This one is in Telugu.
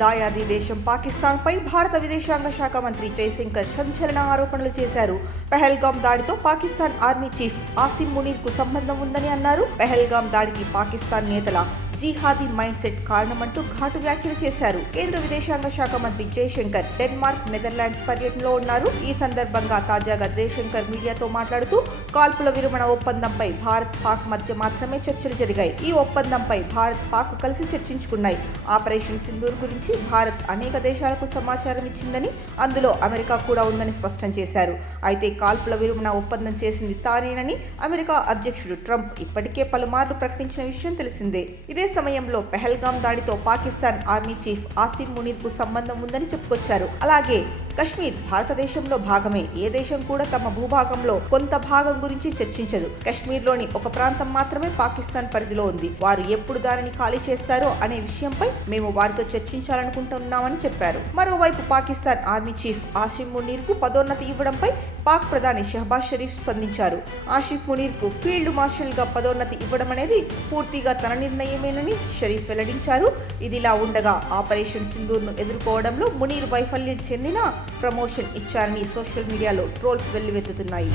దాయాది దేశం పాకిస్తాన్పై భారత విదేశాంగ శాఖ మంత్రి జైశంకర్ సంచలన ఆరోపణలు చేశారు. పెహల్గాం దాడితో పాకిస్తాన్ ఆర్మీ చీఫ్ ఆసిం మునీర్కు సంబంధం ఉందని అన్నారు. పెహల్గాం దాడికి పాకిస్తాన్ నేతల జిహాదీ మైండ్ సెట్ కారణమంటూ ఘాటు వ్యాఖ్యలు చేశారు. కేంద్ర విదేశాంగ శాఖ మంత్రి జైశంకర్ డెన్మార్క్, నెదర్లాండ్స్ పర్యటనలో ఉన్నారు. ఈ సందర్భంగా తాజాగా జైశంకర్ మీడియాతో మాట్లాడుతూ కాల్పుల విరమణ ఒప్పందంపై భారత్, పాక్ మధ్య మాత్రమే చర్చలు జరిగాయి. ఈ ఒప్పందంపై భారత్, పాక్ కలిసి చర్చించుకున్నాయి. ఆపరేషన్ సింధూర్ గురించి భారత్ అనేక దేశాలకు సమాచారం ఇచ్చిందని, అందులో అమెరికా కూడా ఉందని స్పష్టం చేశారు. అయితే కాల్పుల విరమణ ఒప్పందం చేసింది తానేనని అమెరికా అధ్యక్షుడు ట్రంప్ ఇప్పటికే పలుమార్లు ప్రకటించిన విషయం తెలిసిందే. ఇదే సమయంలో పెహల్గాం దాడితో పాకిస్తాన్ ఆర్మీ చీఫ్ ఆసిం మునీర్కు సంబంధం ఉందని చెప్పుకొచ్చారు. అలాగే కశ్మీర్ భారతదేశంలో భాగమే. ఏ దేశం కూడా తమ భూభాగంలో కొంత భాగం గురించి చర్చించదు. కశ్మీర్లోని ఒక ప్రాంతం మాత్రమే పాకిస్తాన్ పరిధిలో ఉంది. వారు ఎప్పుడు దానిని ఖాళీ చేస్తారో అనే విషయంపై మేము వారితో చర్చించాలనుకుంటున్నామని చెప్పారు. మరోవైపు పాకిస్తాన్ ఆర్మీ చీఫ్ ఆసిం మునీర్కు పదోన్నతి ఇవ్వడంపై పాక్ ప్రధాని షహబాజ్ షరీఫ్ స్పందించారు. ఆసిఫ్ మునీర్కు ఫీల్డ్ మార్షల్గా పదోన్నతి ఇవ్వడం అనేది పూర్తిగా తన నిర్ణయమేనని షరీఫ్ వెల్లడించారు. ఇదిలా ఉండగా ఆపరేషన్ సింధూర్ను ఎదుర్కోవడంలో మునీర్ వైఫల్యం చెందిన ప్రమోషన్ ఇచ్చారని సోషల్ మీడియాలో ట్రోల్స్ వెల్లువెత్తుతున్నాయి.